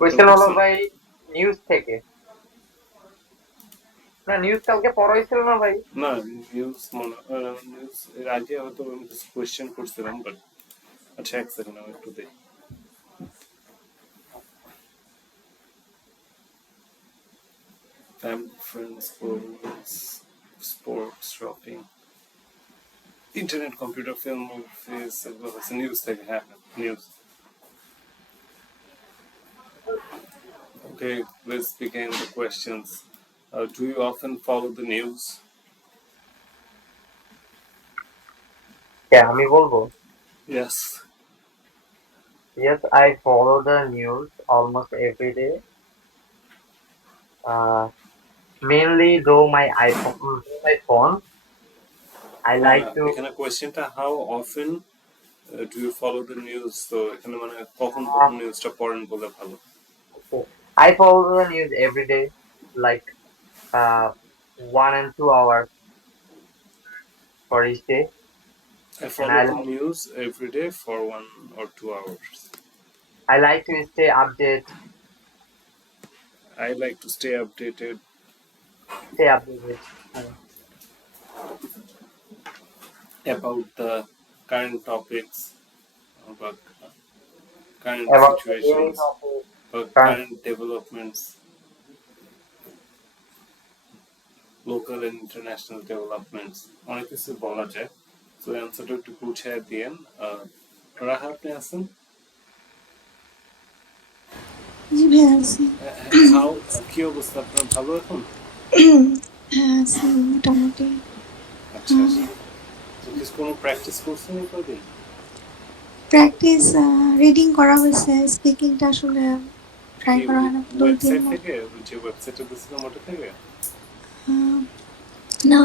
Question হলো ভাই news থেকে। না, নিউজ কালকে পড়া হয়েছিল না ভাই? না, নিউজ এর আগে হয়তো আমি কিছু কোয়েশ্চেন করছিলাম, বাট আচ্ছা এক সেকেন্ড আমি একটু দেখি। Family, friends, sports, shopping, internet, computer, film, movies, এগুলো হচ্ছে নিউজ থেকে। হ্যাঁ হ্যাঁ, news. Okay, let's begin the questions. Do you often follow the news? হ্যাঁ, আমি বলবো। Yes. Yes, I follow the news almost every day. Mainly though my phone. I like to. এখানে কোয়েশ্চেনটা how often do you follow the news, তো এখানে মানে কখন Uh, কখন নিউজটা পড়েন বলে ভালো। okay. I follow the news every day, like 1 and 2 hours for each day, I and follow the news every day for 1 or 2 hours. I like to stay update, I like to stay updated stay updated uh, about the current topics, about current about the daily situations, topics, about current. current developments, local and international developments. অনেক কিছু বলা যায়। So অ্যান্সারটা একটু গুছিয়ে দিয়েন। রাহা, আপনি আছেন? জি ভাইয়া আছি। হাউ, কি অবস্থা আপনার? ভালো এখন? হ্যাঁ আছি মোটামুটি। আচ্ছা আচ্ছা। তো কিছু কোনো প্র্যাকটিস করছেন এই কদিন? প্র্যাকটিস রিডিং করা হয়েছে, স্পিকিংটা আসলে ট্রাই কি করা হয় না 2-3 ওয়েবসাইট বার। থেকে, যে ওয়েবসাইটে দিয়েছিলাম ওটা থেকে? না,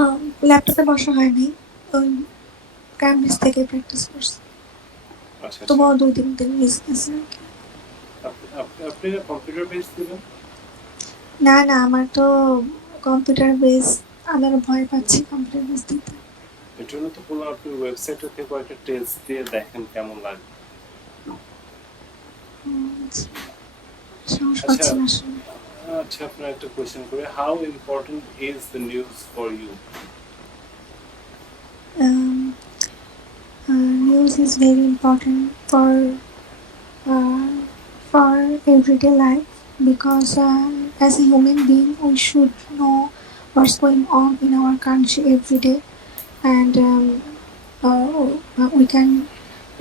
ল্যাপটপে বসা হয়নি, ওই ক্যামব্রিজ থেকে প্র্যাকটিস করছি। আচ্ছা আচ্ছা। তবুও 2-3 দিন মিস গেছে আর কি। আপনি কম্পিউটার বেস দিবেন? না না, আমার তো কম্পিউটার বেস, আমি আরো ভয় পাচ্ছি কম্পিউটার বেস দিতে। এর জন্য তো বললাম আপনি ওয়েবসাইটে থেকে কয়েকটা টেস্ট দিয়ে দেখেন কেমন লাগে। সাহস আচ্ছা পাচ্ছি না আসলে। আচ্ছা, আপনার একটা কোয়েশ্চেন করে, how important is the news for you? News is very important uh, for everyday life because as a human being we should know what's going on in our country every day, and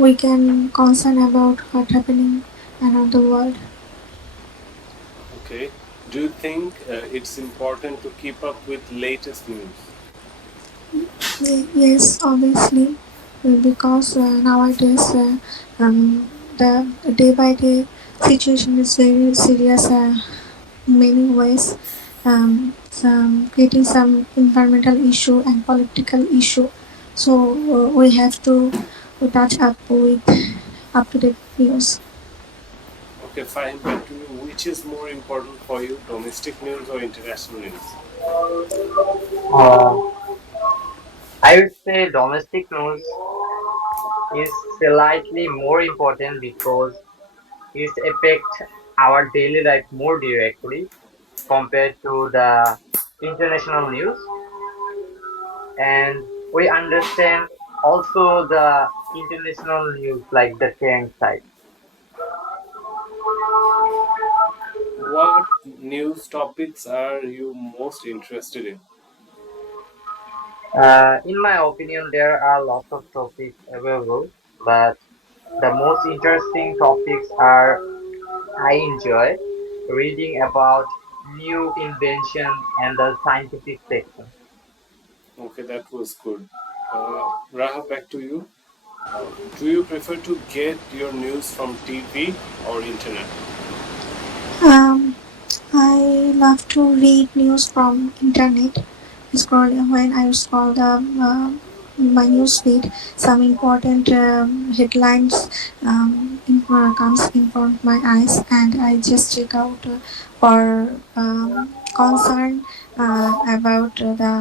we can concern about what happening around the world. Okay. Do you think it's important to keep up with latest news? Yes, obviously, because nowadays the day by day situation is very serious in many ways, creating some environmental issue and political issue. So we have to touch up with up to date news. Okay, fine. Back to you. Which is more important for you, domestic news or international news? Uh, I would say domestic news is slightly more important because it affects our daily life more directly compared to the international news, and we understand also the international news like the trend side. What news topics are you most interested in? In my opinion, there are lots of topics available, but the most interesting topics are I enjoy reading about new invention and the scientific section. Okay, that was good. Raha, back to you. Do you prefer to get your news from TV or internet? Um, I love to read news from internet. When I scroll the my news feed, some important headlines comes in front of my eyes, and I just check out for concern about the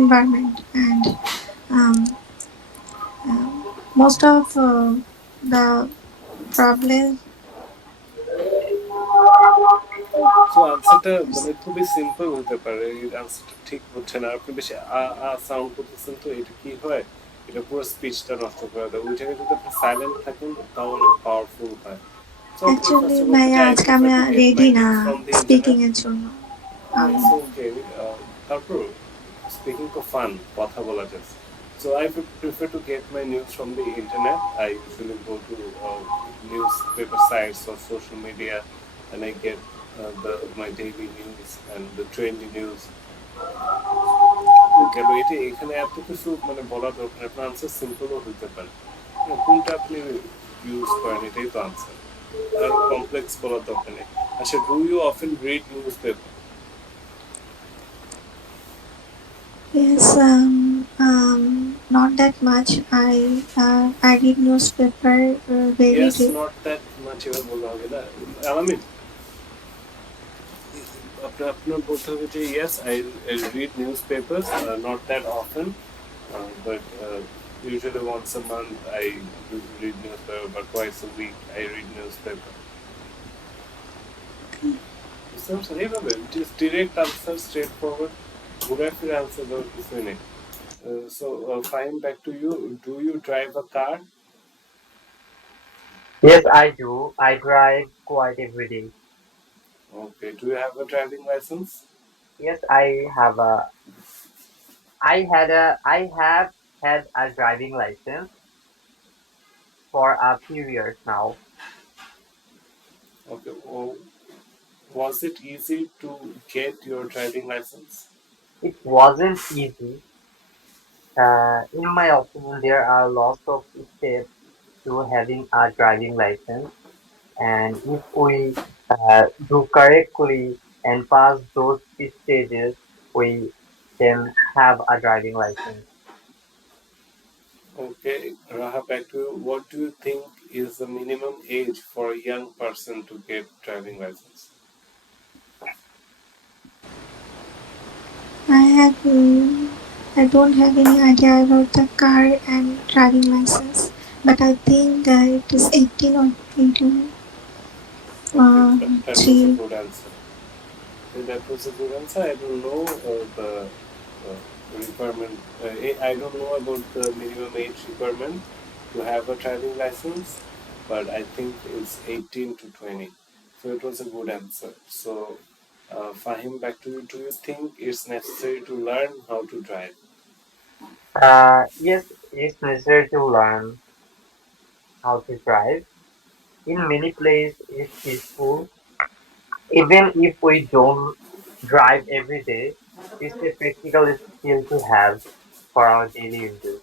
environment, and um, most of the problem so আনসারটা মানে খুবই simple হতে পারে, এই আনসারটা ঠিক হচ্ছে না, আপনি বেশি আ আ সাউন্ড করতেছেন, তো এটা কি হয়, এটা পুরো স্পিচটা নষ্ট করে দেয়। ওই জায়গায় যদি আপনি সাইলেন্ট থাকেন তাও অনেক পাওয়ারফুল হয়। সো আপনি অ্যাকচুয়ালি ফার্স্টে বলছেন ভাইয়া যে আই আজকে প্রিফার আমি টু গেট মাই রেডি না news from the speaking internet. এর জন্য। আমি ইটস ওকে। তারপর স্পিকিং তো ফান, কথা বলা যায়। So I prefer to get my news from the internet. I usually go to newspaper sites or social media, and I get the my daily news and the trendy news. গেল এটা, এখানে এত কিছু মানে বলা দরকার, আপনার আনসার সিম্পলও হইতে পারে। কোনটা আপনি ইউজ করেন এটাই তো আনসার, আর কমপ্লেক্স বলার দরকার নেই। আচ্ছা, do you often read newspaper পেপার? yes, not that much. I read newspaper very yes, rare. Not that much এভাবে বললে হবে না আলামিন। আপনার আপনার বলতে হবে যে yes I read news papers, not that often, but usually once a month I read newspaper, but twice a week I read newspaper. বুঝতে পারছেন? এইভাবে just direct answer, straightforward, ঘুরে ফিরে আনসার দেওয়ার কিছুই নেই। So Fahim, back to you. Do you drive a car? Yes, I do. I drive quite every day. Okay. Do you have a driving license? Yes, I have had a driving license for a few years now. Okay. Oh, was it easy to get your driving license? It wasn't easy. In my opinion, there are lots of steps to having a driving license, and if we do correctly and pass those stages, we can have a driving license. Okay, Raha, back to you. What do you think is the minimum age for a young person to get driving license? I have I don't have any idea about the car and driving license, but I think it is 18 or 21. Okay, that was a Three. good answer. Okay, that was a good answer. I don't know the requirement. I don't know about the minimum age requirement to have a driving license, but I think it's 18 to 20. So it was a good answer. So, Fahim, back to you. Do you think it's necessary to learn how to drive? Yes, it's necessary to learn how to drive. In many places, it's peaceful. Even if we don't drive every day, it's a practical skill to have for our daily uses.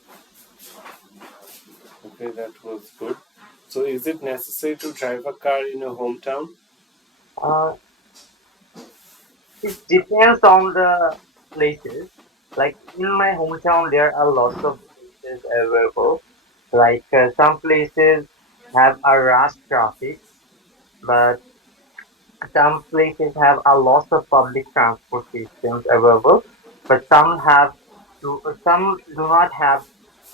Okay, that was good. So, is it necessary to drive a car in your hometown? Uh, it depends on the places. Like in my hometown, there are lots of places available. Like some places have a rush traffic, but some places have a lot of public transport systems available. But some do not have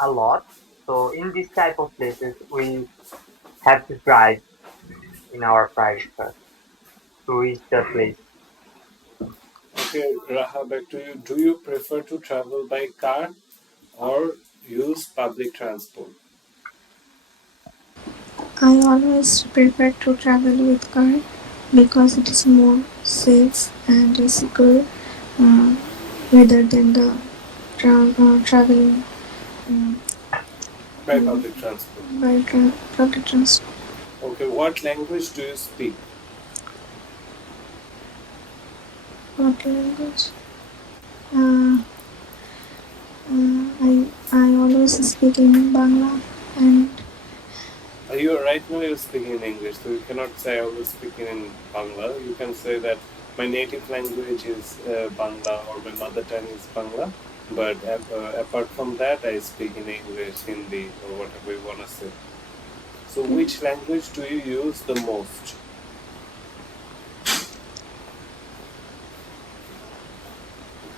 a lot. So in this type of places, we have to drive in our private car to reach the place. Okay, Raha, back to you. Do you prefer to travel by car or use public transport? I always prefer to travel with car because it is more safe and secure uh, rather than the traveling um, By public transport. by public transport. Okay, what language do you speak? What language? Uh, I always speak in Bangla and You right now you're speaking in English, so you cannot say I was speaking in Bangla. You can say that my native language is Bangla or my mother tongue is Bangla. But apart from that, I speak in English, Hindi, or whatever you wanna say. So, which language do you use the most?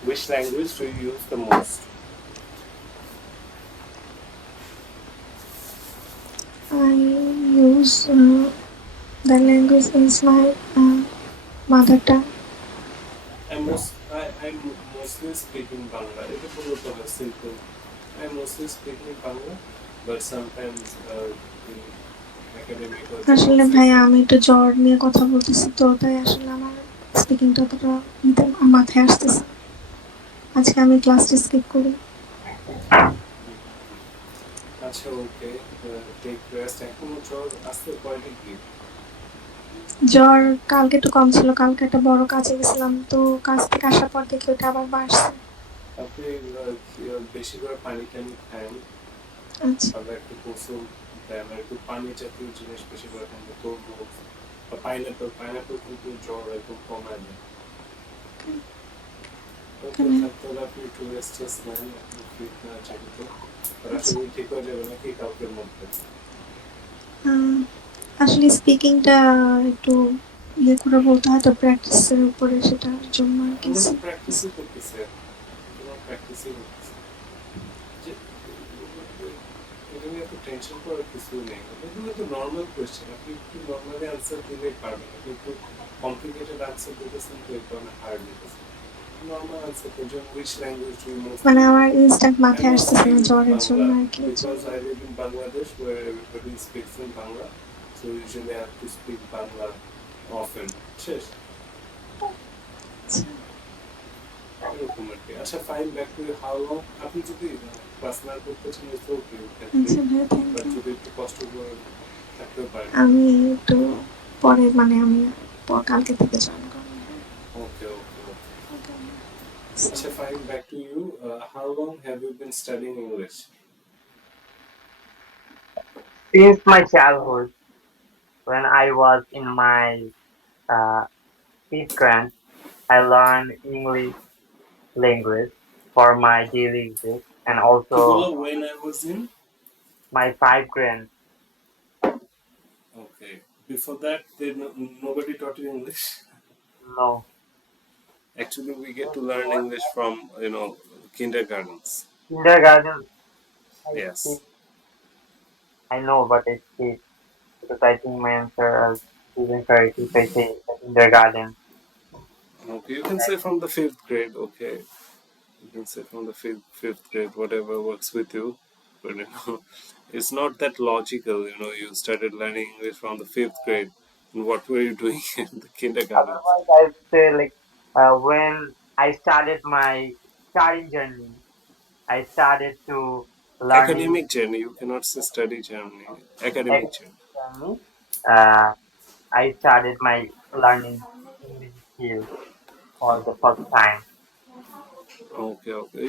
Which language do you use the most? I because the language is my mother tongue. I'm mostly speaking Bangla. এটা মূলত হয় simple. I'm mostly speaking Bangla, but sometimes in academic or job আসলে ভাইয়া sector. আমি একটু জ্বর নিয়ে কথা বলতেছি তো তাই আসলে আমার স্পিকিংটা অতটা মাথায় আসতেছে না। আজকে আমি ক্লাসটা স্কিপ করি। আচ্ছা ওকে, টেক রেস্ট। এখনো জ্বর আসতে কয় ডিগ্রি? জ্বর কালকে একটু কম ছিল, কালকে একটা বড় কাজে গেছিলাম তো কাজ থেকে আসার পর দেখি ওটা আবার বাড়ছে। আপনি বেশি করে পানি টানি খান, আচ্ছা। আবার একটু গোসল দেন, আর একটু পানি জাতীয় জিনিস বেশি করে খান, তরমুজ বা পাইনাপেল। পাইনাপেল কিন্তু জ্বর একদম কমায় দেয়। ওকে কেন? তাহলে আপনি একটু রেস্ট টেস্ট নেন, আপনি ফিট না যেহেতু, আর আশা আচ্ছা। করি ঠিক হয়ে যাবে নাকি কালকের মধ্যে। আহ, আসলে স্পিকিংটা একটু ইয়ে করে বলতে হয় তো প্র্যাকটিসের উপরে, সেটার জন্য আর কি। আমরা তো প্র্যাকটিসই করতেছি এখন, তোমার প্র্যাকটিসই করতেছি যে এটা নিয়ে এত টেনশন করার কিছু নেই। এগুলো তো নর্মাল কোয়েশ্চেন, আপনি একটু নর্মালি আনসার দিলেই পারবেন। আপনি একটু কমপ্লিকেটেড আনসার দিতেছেন তো এই কারণে হার্ড দিতেছেন। নর্মাল আনসার তো, যেমন which language do you মানে mostly আমার speak? ইনস্ট্যান্ট I মাথায় আসতেছে mostly না use জ্বরের জন্য Bangla আর কি। because I live in Bangladesh where everybody speaks in Bangla, so usually I have to speak Bangla often. শেষ, এরকম আর কি। আচ্ছা fine, back two how long. আপনি যদি ক্লাস না করতে চান ইটস ওকে, ইউ ক্যান আচ্ছা লিভ, ভাই, থ্যাংক বাট ইউ। যদি একটু কষ্ট করে থাকতেও পারেন। আমি একটু পরে মানে আমি কালকে থেকে জয়েন করবো। ওকে ওকে ওকে। ওকে। আচ্ছা fine, back to you. How long have you been studying English? Since my childhood, when I was in my uh, fifth grade, I learned English language for my daily use and কি বললো? also When I was in? my five grand. Okay. Before that, nobody taught you English. No, Actually, we get to learn English from kindergartens. kindergarten. I Yes. speak. I know, but I speak because I think my answer is even correct if I say kindergarten. Okay, you can say from the fifth grade. Okay, you can say from the fifth grade, whatever works with you. But it's not that logical. You started learning English from the fifth grade. And what were you doing in the kindergarten? Otherwise, I would say like when I started my studying journey, I started to learning Academic journey. You cannot say study journey. Academic academic journey. journey. Uh, I started my learning English skills for the first time. Okay, okay.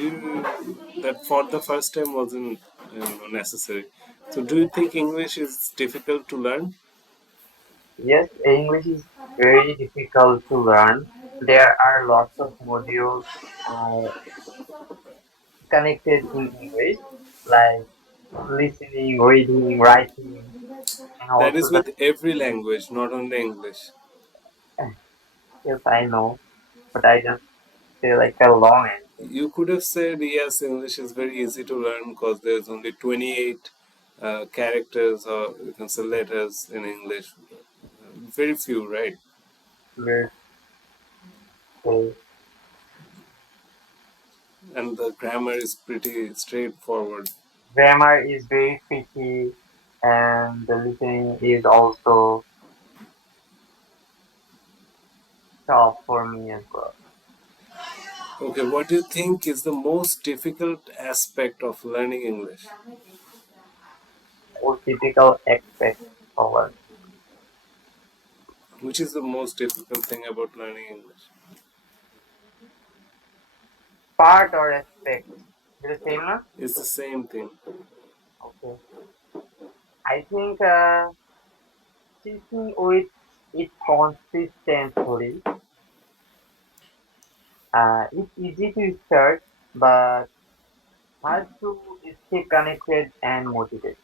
That for the first time wasn't necessary. So, do you think English is difficult to learn? Yes, English is very difficult to learn. There are lots of modules uh, connected in English, like listening, reading, writing, and That also is the with every language, not only English. yes, I know, but I just say like a long answer. You could have said yes, English is very easy to learn because there's only 28 characters or you can say letters in English. Very few, right? Let's say And the grammar is pretty straightforward. grammar is very tricky, and the listening is also tough for me as well. Okay, what do you think is the most difficult aspect of learning English? Most difficult aspect of us. Which is the most difficult thing about learning English? Part or aspect? The same, na? It's the same thing. Okay. I think sticking with it consistently. It's easy to start, but hard to stay connected and motivated.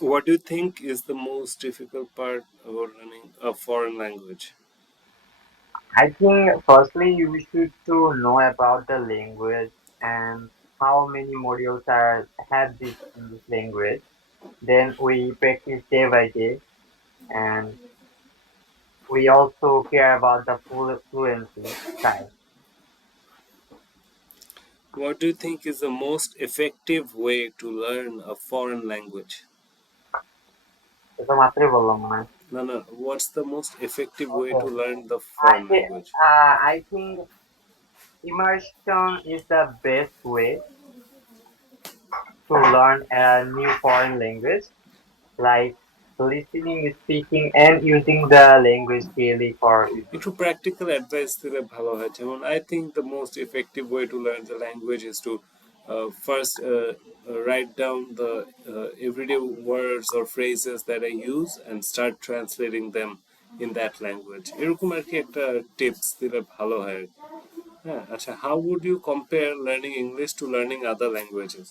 What do you think is the most difficult part about learning a foreign language? I think firstly you should to know about the language and how many modules are have this in this language. Then we practice day by day, and we also care about the fluency side. What do you think is the most effective way to learn a foreign language? এটা মাত্রই বললাম মনে হয়। No, no. What's the most effective way Okay. to learn the I foreign thi- language? I think immersion is the best way to learn a new foreign language, like listening, speaking, and using the language daily for using. একটু practical advice দিলে ভালো হয়, যেমন I think the most effective way to learn the language is to first write down the everyday words or phrases that I use and start translating them in that language, এরকম আর কি একটা tips দিলে ভালো হয় আর কি। হ্যাঁ, আচ্ছা, how would you compare learning English to learning other languages?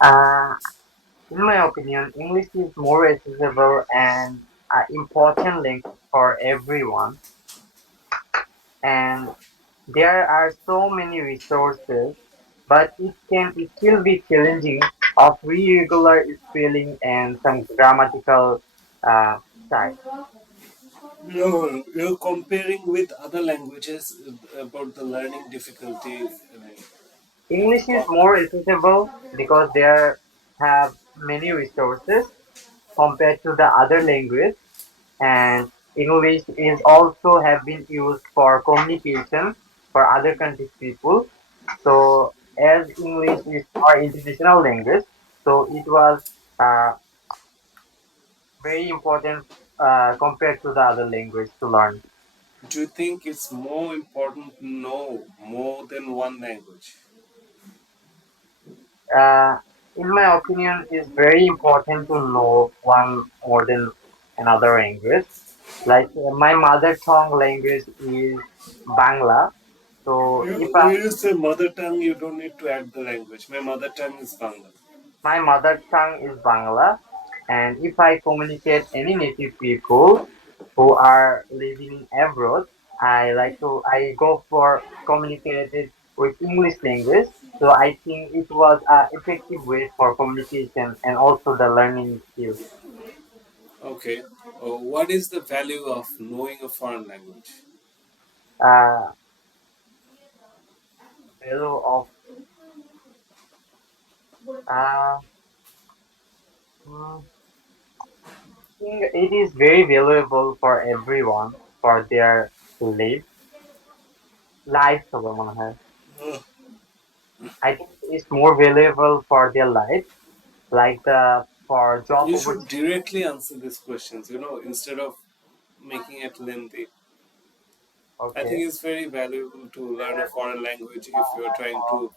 Uh, in my opinion, English is more accessible and important language for everyone, and there are so many resources, but it can still be challenging of irregular spelling and some grammatical uh, side. No, you're comparing with other languages about the learning difficulty. English is more accessible because there have many resources compared to the other language, and English is also have been used for communication for other countries people. So as English is our international language, so it was very important compared to the other language to learn. Do you think it's more important to know more than one language? Uh, in my opinion, it's very important to know one more than another language. Like my mother tongue language is Bangla. So if I When you say mother tongue, you don't need to add the language. My mother tongue is Bangla. my mother tongue is Bangla, and if I communicate any native people who are living abroad, I go for communicated with English language. So I think it was a effective way for communication and also the learning skills. Okay. What is the value of knowing a foreign language? Uh, value of uh, mm, I think it is very valuable for everyone for their life life. I think it's more valuable for their life, like the for job You should opportunity. directly answer these questions, instead of making it lengthy. I Okay, think it's very valuable to learn a foreign language if you're trying to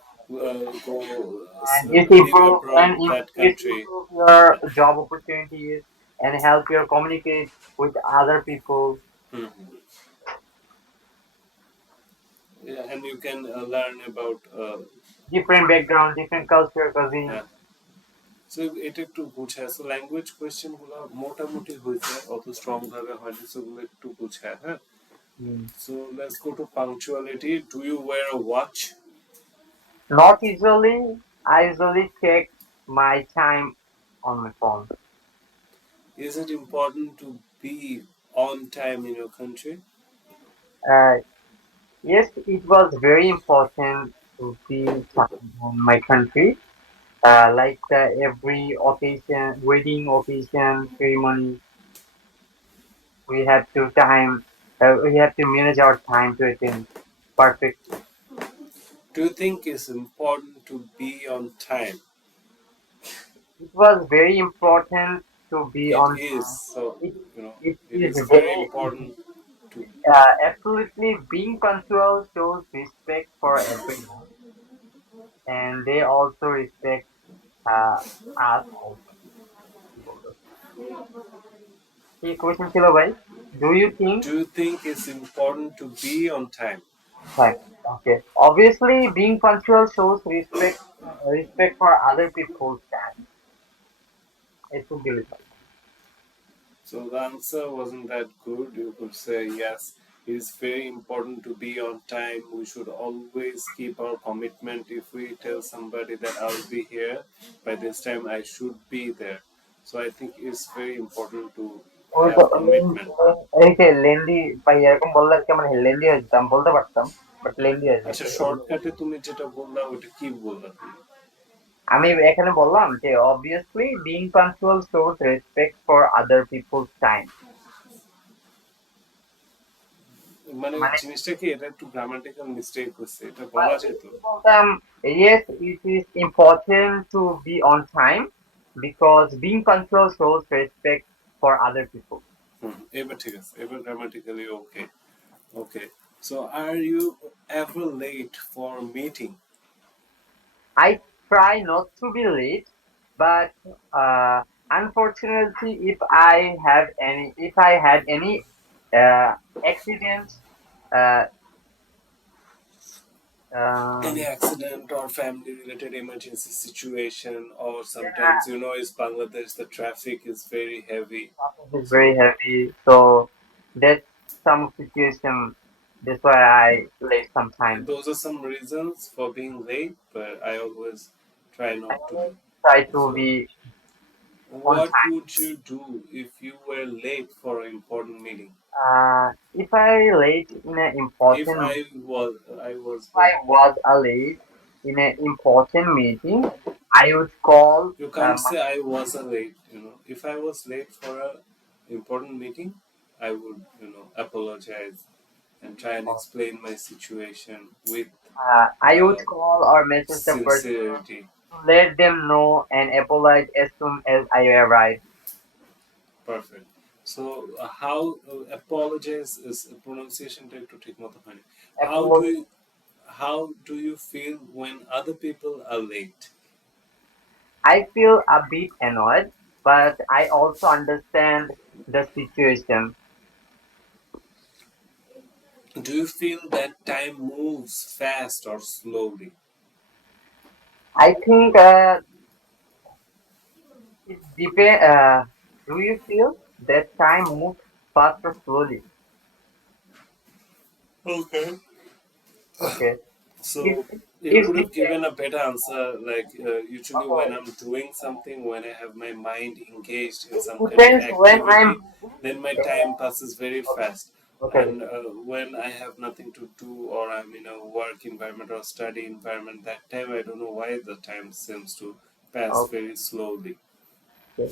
go and it live improve abroad and that it country. improve your job opportunities and help you communicate with other people, Mhm. Yeah, and you can learn about different background, different culture, cuisine. হ্যাঁ। So এটা একটু বুঝায়, so language question গুলো মোটামুটি হয়েছে, অত strong ভাবে হয়নি, সেগুলো একটু বুঝায়, হ্যাঁ। Hmm. So let's go to punctuality. Do you wear a watch? Not usually. I usually check my time on my phone. Is it important to be on time in your country? Uh, yes, it was very important to be time on my country. Like every occasion, wedding occasion, ceremony, we have to manage our time to attend perfectly. Do you think it's important to be on time? It was very important to be It on is. time. So, It, you know, it it is is very very, important to. absolutely being punctual shows respect for everyone, and they also respect uh, us also. এই question ছিল ভাই, do you think? Do you think it's important to be on time? Right. Okay. Obviously, being punctual shows respect for other people's time. It would be little. So the answer wasn't that good. You could say yes. It is very important to be on time. We should always keep our commitment. If we tell somebody that I'll be here by this time, I should be there. So I think it's very important to ওই তো have commitment. এই যে lengthy ভাই এরকম বললে আর কি মানে lengthy হয়ে যেতাম বলতে পারতাম বাট লেন্দি হয়ে আচ্ছা, যেত শর্টকাটে তুমি যেটা বললা ওটা কি বললা তুমি? আমি এখানে বললাম যে obviously being punctual shows respect for other people's time মানে মানে জিনিসটা কি, এটা একটু গ্রামাটিক্যাল মিস্টেক হচ্ছে, এটা বলা যেত। বলতাম yes it is important to be on time because being punctual shows respect for other people. হুম, এবার ঠিক আছে, এবার grammatically okay. Okay, so are you ever late for meeting? I try not to be late, but unfortunately, if I had any accidents, uh, Any um, accident or family related emergency situation, or yeah, sometimes is Bangladesh, the traffic is very heavy. traffic is very So heavy, so that's some situation. That's why I late sometimes. those are some reasons for being late, but I always try I not to always do. try to So be on what time. would you do if you were late for an important meeting? If I late in an If important I was If what? I was late in an important meeting, I would call You can't my say I was late. If I was late for a important meeting, I would apologize and try and explain my situation with I would uh, call or message the person sincerity. to let them know and apologize as soon as I arrive. Perfect. So how apologize is pronunciation টা একটু ঠিক মতো হয়নি. How do Apologize. you how do you feel when other people are late? I feel a bit annoyed, but I also understand the situation. Do you feel that time moves fast or slowly? I think it depends. Do you feel that time moves fast or slowly? Okay. Okay. It, So you it could have given depends. a better answer. Like usually, when Okay. I'm doing something, when I have my mind engaged in It some kind of depends when I'm activity, then my time passes very okay. fast. Okay. And when I have nothing to do, or I'm in a work environment or study environment, that time I don't know why the time seems to pass Okay. very slowly. Do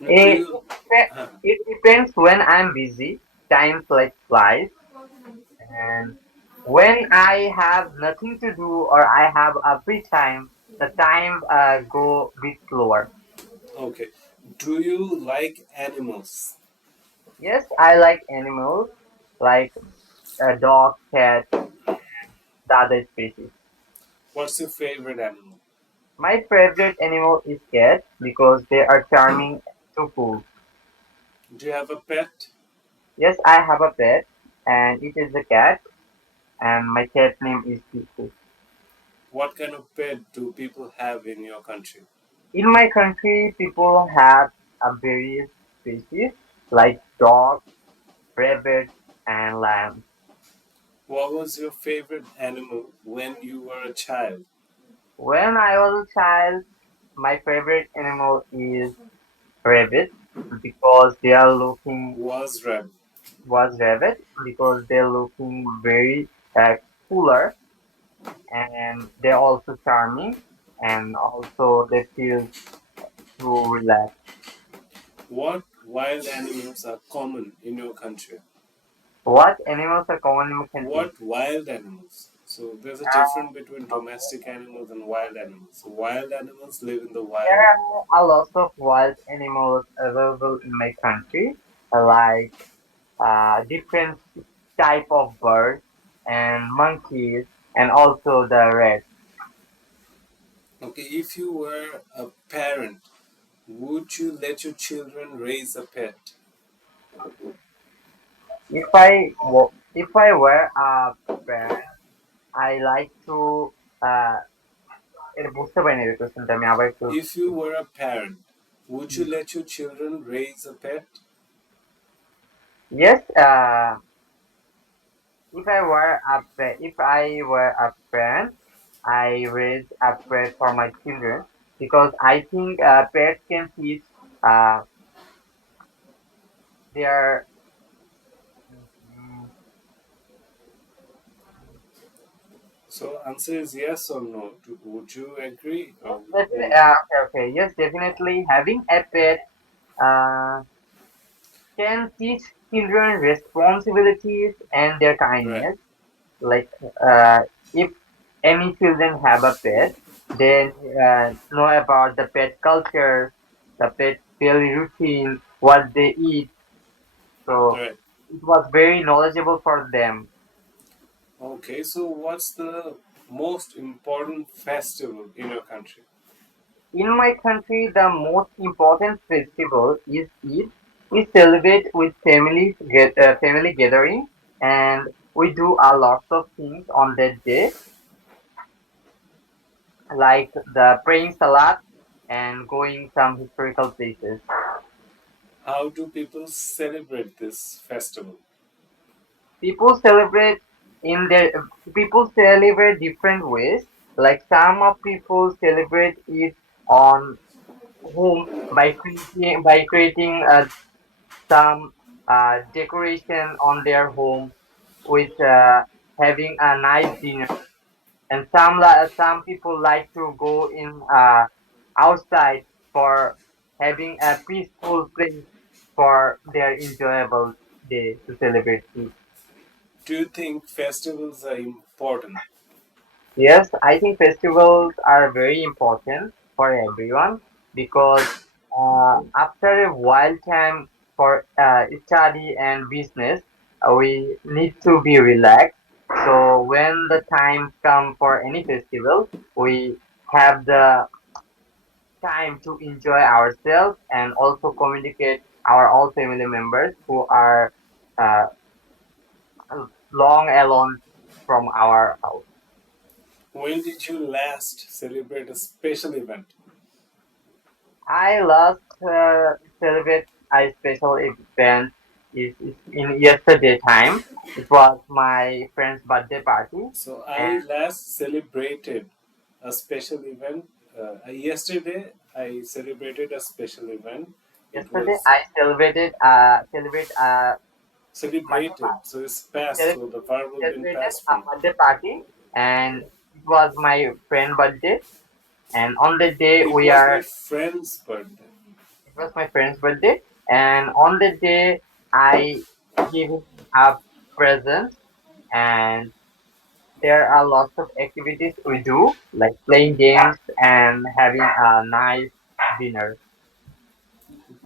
It, you? Huh. it depends when I'm busy. Times like flies, and when I have nothing to do or I have a free time, the time go bit slower. Okay. Do you like animals? Yes, I like animals, like a dog, cat, the other species. What's your favorite animal? My favorite animal is cat because they are charming and so cool. Do you have a pet? Yes, I have a pet, and it is a cat, and my cat name is Piku. What kind of pet do people have in your country? In my country, people have a various species like dog, rabbit, and lamb. What was your favorite animal when you were a child? When I was a child, my favorite animal is rabbit because they are looking Was rabbit. was rabbit because they're looking very cooler and they're also charming and also they feel to relax. What wild animals are common in your country? What animals are common in my country? What wild animals? So there's a difference between Uh, domestic animals and wild animals. So wild animals live in the There wild. are a lot of wild animals available in my country, like different type of birds and monkeys, and also the rats. Okay, if you were a parent, would you let your children raise a pet? If I were a parent, I like to এটা বুঝতে পারিনি এই কোশ্চেনটা আমি আবার একটু If you were a parent, would you let your children raise a pet? yes if I were a parent, I raise a pet for my children because I think pets can teach uh, their mm, So answer is yes or no. Would you agree? yes, Or definitely, okay, yes, definitely having a pet uh, can teach children responsibilities and their right, kindness. Like uh, if any children have a pet, they know about the pet culture, the pet daily routine, what they eat. So right. it was very knowledgeable for them. Okay, so what's the most important festival in your country? In my country, the most important festival is Eid. We celebrate with family gathering, and we do a lot of things on that day, like the praying salat and going some historical places. How do people celebrate this festival? People celebrate in their people celebrate different ways. Like some of people celebrate it on home by creating some decoration on their home with having a nice dinner. And some people like to go in outside for having a peaceful place for their enjoyable day to celebrate it. Do you think festivals are important? Yes, I think festivals are very important for everyone because after a while time for study and business, we need to be relaxed. So when the time come for any festival, we have the time to enjoy ourselves and also communicate our all family members who are uh, long alone from our house. When did you last celebrate a special event? I last celebrate a special event is in yesterday time. It was my friend's birthday party, So and I last celebrated a special event. Yesterday, I celebrated a special event. It yesterday was I celebrate a birthday celebrated, party. so it's past, so Celebrated, the verb will be celebrated past a form. birthday party, and it was my friend birthday. And on the day It we was are, my friend's birthday. it was my friend's birthday, and on the day I gave him a present and there are lots of activities we do, like playing games and having a nice dinner.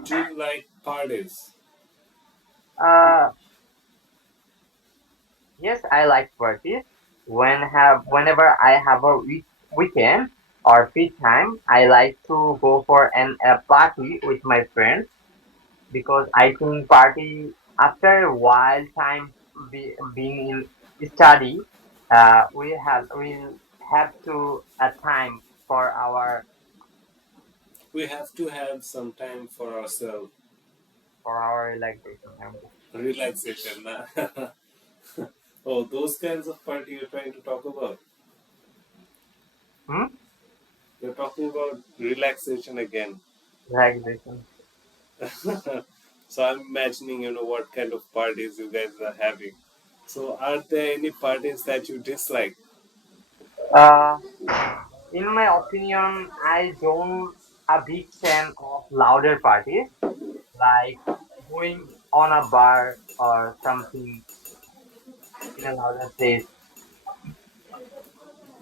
Do you like parties? Uh, yes, I like parties. Whenever I have a weekend or free time, I like to go for a party with my friends because I think party after a while time being in study, we have to a time We have to have some time for ourselves, for our relaxation. relaxation. Oh, those kinds of party you're trying to talk about. Hmm? You're talking about relaxation again. Relaxation. So I'm imagining, what kind of parties you guys are having. So are there any parties that you dislike? Uh, in my opinion, I don't a big fan of louder parties, like going on a bar or something in a louder place.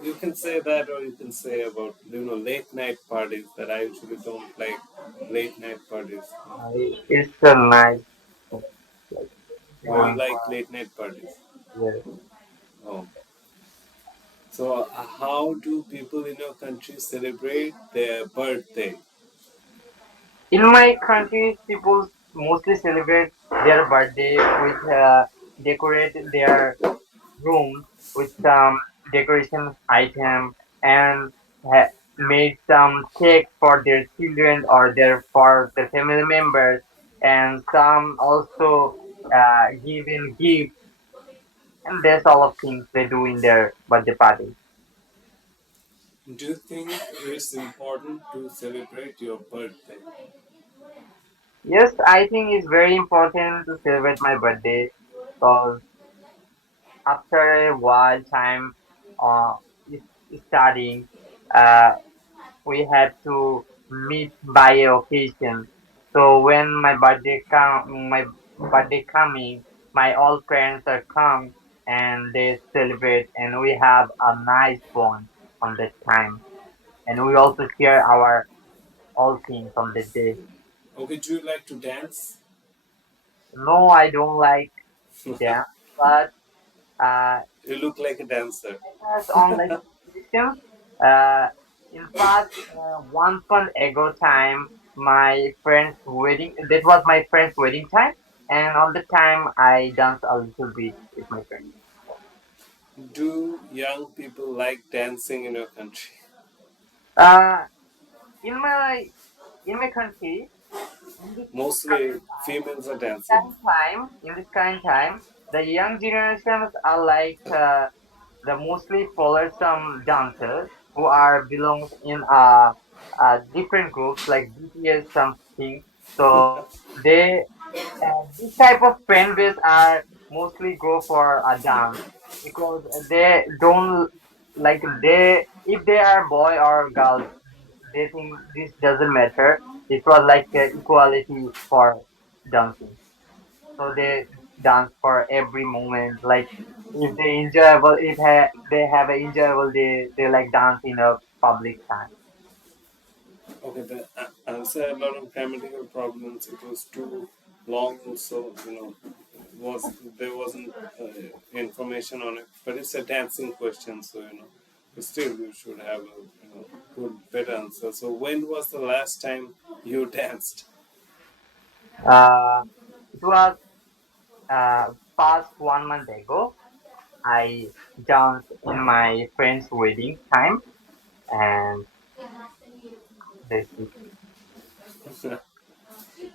You can say that, or you can say about late night parties that I usually don't like. Late night parties. It's a nice, like Oh, you going for like late night parties? yes. Oh, so how do people in your country celebrate their birthday? In my country, people mostly celebrate their birthday with decorate their room with some decoration item and made some cake for their children or for the family members and some also giving gifts and there's all of things they do in their birthday party. Do you think it's important to celebrate your birthday? Yes, I think it's very important to celebrate my birthday because after a while time uh, is studying, uh, we have to meet by a occasion. So when my birthday coming, my all friends are come and they celebrate, and we have a nice bond on that time, and we also share our all things on the day. Okay, do you like to dance? No, I don't like to dance, but You look like a dancer. depends on the situation. Uh, in past 1 month ago time, my friend's wedding. That was my friend's wedding time, and on the time I danced a little bit with my friend. Do young people like dancing in your country? Uh, in my in my country, in this Mostly females are dancing. current time, the young generations are like the mostly follow some dancers who are belongs in different groups like BTS something. So they this type of fan base are mostly go for a dance because they don't like they if they are boy or girl they think this doesn't matter. It was like equality for dancing. So they dance for every moment. Like if they enjoyable, if they have an enjoyable day, they like dance in a public time. Okay, the answer a lot of grammatical problems. It was too long, so was there wasn't information on it. But it's a dancing question, so but still you should have a good better answer. So when was the last time you danced? Uh, it was uh, past 1 month ago. I danced in my friend's wedding time, and this is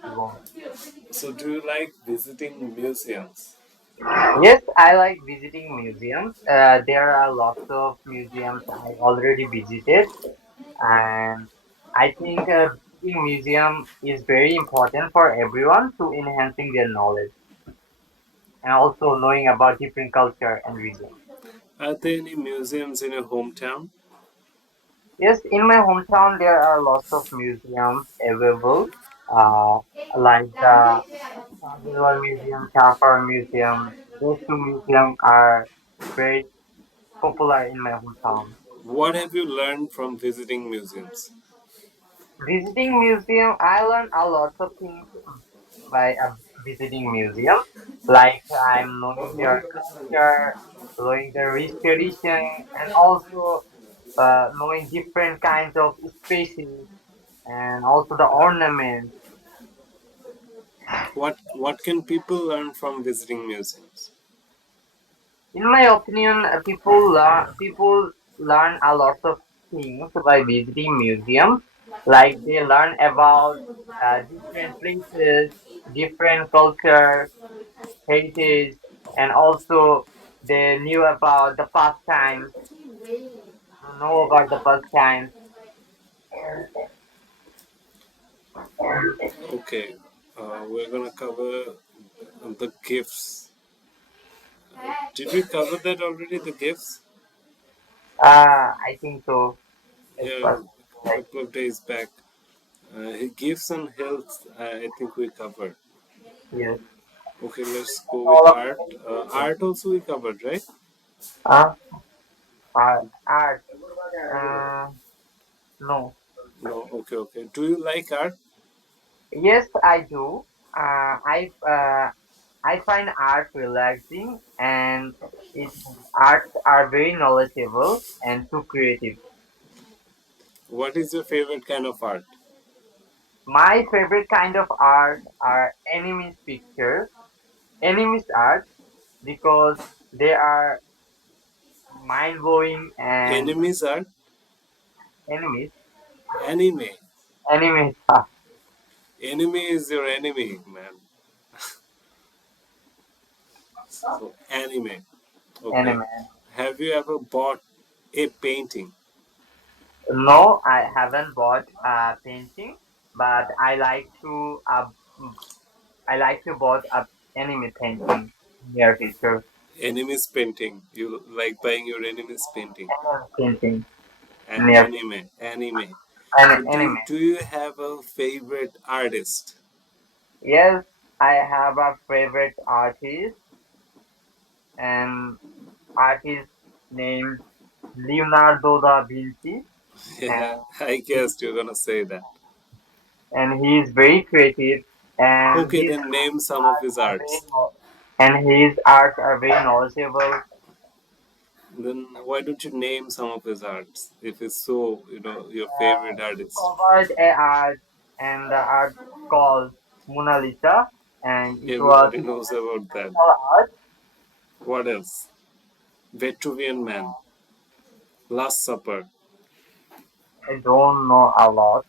long. So do you like visiting museums? Yes, I like visiting museums. There are lots of museums I already visited, and I think visiting museum is very important for everyone to enhancing their knowledge and also knowing about different culture and region. Are there any museums in your hometown? Yes, in my hometown there are lots of museums available, uh, like the Tajour Museum, Chapar Museum. Those two museums are very popular in my hometown. What have you learned from visiting museums? Visiting museum, I learned a lot of things by visiting museum. Like I'm knowing their culture, knowing their rich tradition, and also knowing different kinds of species and also the ornaments. What can people learn from visiting museums? In my opinion, people learn a lot of things by visiting museums. Like they learn about different places, different culture, heritage, and also they knew about the past times, know about the past times. Okay, we're gonna cover the gifts. Did we cover that already? The gifts? I think so. It Yeah, was a like couple of days back. Gifts and health, I think we covered. yes, Okay, let's and go with all of art. them. Art also we covered, right? Uh, art. Uh, no. No, okay, okay. Do you like art? Yes, I do. I find art relaxing, and it arts are very knowledgeable and too creative. What is your favorite kind of art? My favorite kind of art are enemies pictures, enemies art because they are mind blowing and Enemies art? enemies Anime. enemies art. Enemy is your enemy, man. So, anime. Okay. anime. Have you ever bought a painting? No, I haven't bought painting, but I like to bought a anime painting near future. Enemies painting. You like buying your enemies painting. Anime painting near Anime. So anime. do you have a favorite artist? Yes, I have a favorite artist, and artist named Leonardo da Vinci, Yeah, and I he, guessed you're gonna say that. and he is very creative, and Okay, then name some of his arts. his arts are very knowledgeable. Then why don't you name some of his arts if it's so, your favorite He artist? covered a art, and the art called Mona Lisa, and it was Everybody knows about that. historical art. What else? Vitruvian Man, Last Supper. I don't know a lot.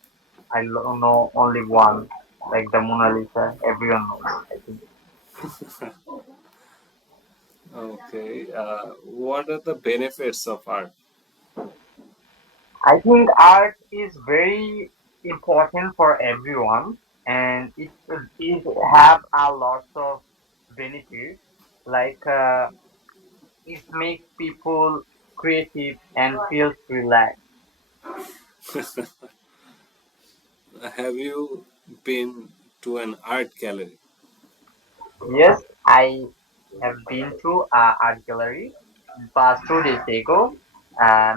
Know only one, like the Mona Lisa. Everyone knows, I think. Okay. What are the benefits of art? I think art is very important for everyone, and it have a lot of benefits. Like it makes people creative and feels relaxed. Have you been to an art gallery? Yes, I have been to a art gallery past 2 days ago.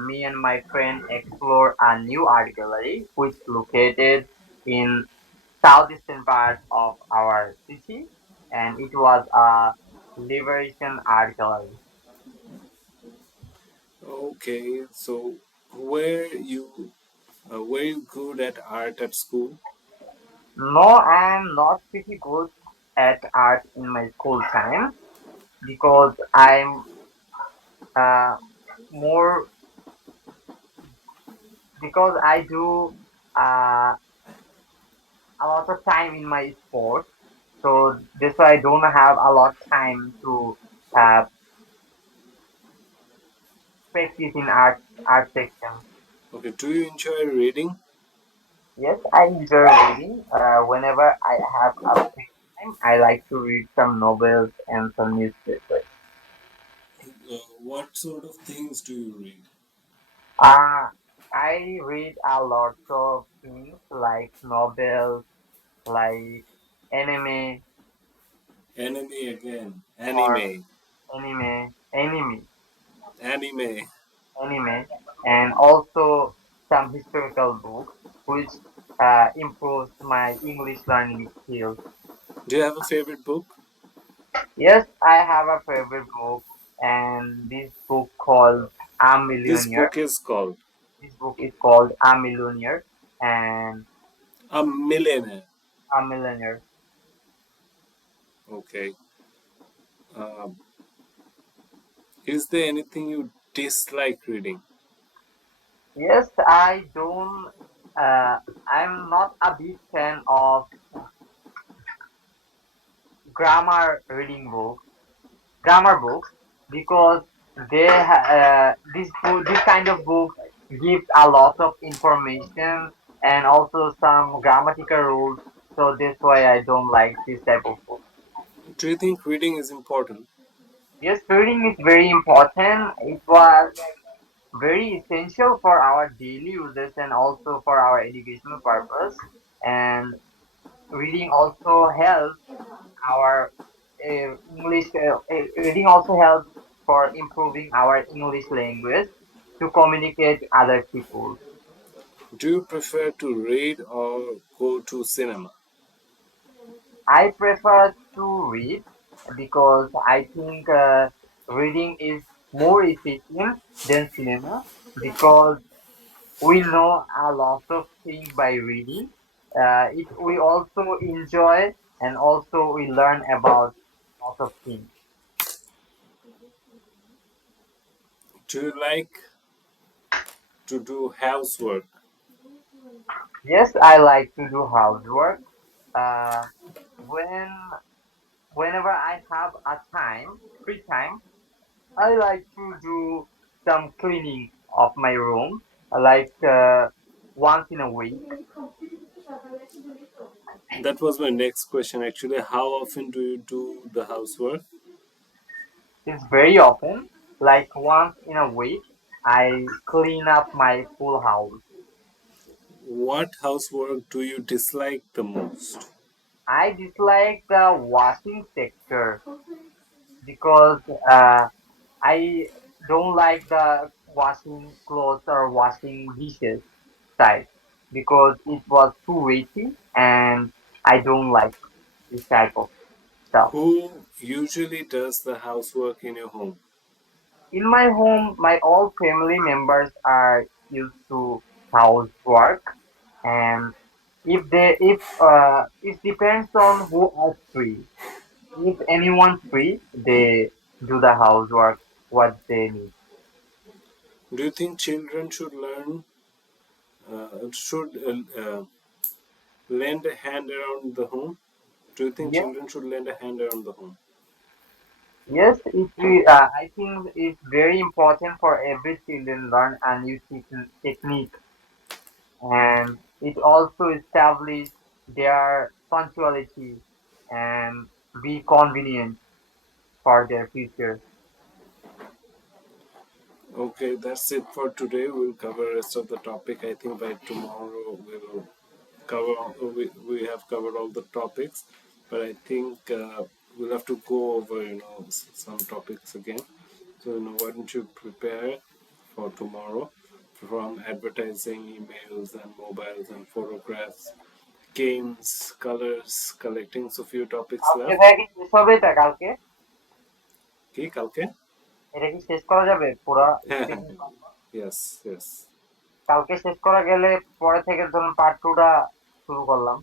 Me and my friend explored a new art gallery which located in southeastern part of our city, and it was a liberation art gallery. Okay, so were you were you good at art at school? No, I am not pretty good at art in my school time because I'm uh, more because I do uh, a lot of time in my sport, so that's why I don't have a lot time to uh, practice in art section. Okay, do you enjoy reading? Yes, I enjoy reading. Whenever I have a free time, I like to read some novels and some newspapers. What sort of things do you read? Uh, I read a lot of things like novels, like anime Anime again. or anime, Anime. anime, and also some historical books, which improves my English learning skills. Do you have a favorite book? Yes, I have a favorite book, and this book called "I'm This Millionaire." book is called This book is called "I'm Millionaire," and A Millionaire. "I'm Millionaire." Okay. Uh, is there anything you dislike reading? Yes, I don't. Uh, I'm not a big fan of grammar books, because this kind of book gives a lot of information and also some grammatical rules. So that's why I don't like this type of book. Do you think reading is important? Yes, reading is very important. It was very essential for our daily uses and also for our educational purpose. And reading also helps our English. Reading also helps for improving our English language to communicate other people. Do you prefer to read or go to cinema? I prefer to read because I think reading is more efficient than cinema, because we know a lot of things by reading. We also enjoy, and also we learn about a lot of things. Do you like to do housework? Yes, I like to do housework. Uh, when Whenever I have a free time, I like to do some cleaning of my room, like once in a week. That was my next question actually. How often do you do the housework? It's very often, like once in a week, I clean up my full house. What housework do you dislike the most? I dislike the washing sector because uh, I don't like the washing clothes or washing dishes side because it was too weighty and I don't like this type of stuff. Who usually does the housework in your home? In my home, my all family members are used to housework, and if it depends on who are free. If anyone's free, they do the housework what they need. Do you think children should learn, should lend a hand around the home? Do you think Yes, children should lend a hand around the home? yes. I think it's very important for every children learn a new technique, and it also establish their punctuality and be convenient for their future. Okay, that's it for today. We'll cover rest of the topic. I think by tomorrow we'll cover. We have covered all the topics, but I think we'll have to go over some topics again. So why don't you prepare for tomorrow from advertising, emails, and mobiles and photographs, games, colors, collecting. So few topics কালকে left. থেকে কি শেষ হবে এটা কালকে? কি কালকে? এটা কি শেষ করা যাবে পুরা হ্যাঁ হ্যাঁ speaking part? ইয়েস ইয়েস কালকে শেষ করা গেলে পরে থেকে ধরুন পার্ট টু টা শুরু করলাম।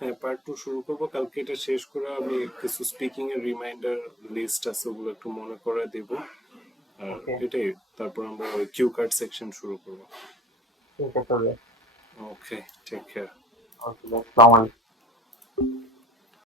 হ্যাঁ পার্ট টু শুরু করবো কালকে এটা শেষ করে আমি কিছু স্পিকিং এর রিমাইন্ডার লিস্ট আছে ওগুলো একটু মনে করে দেব আর ওকে, এটাই তারপর আমরা ওই কিউ কার্ড সেকশন শুরু করবো ঠিক আছে চলে। ওকে টেক কেয়ার ওকে, আসসালামু আলাইকুম।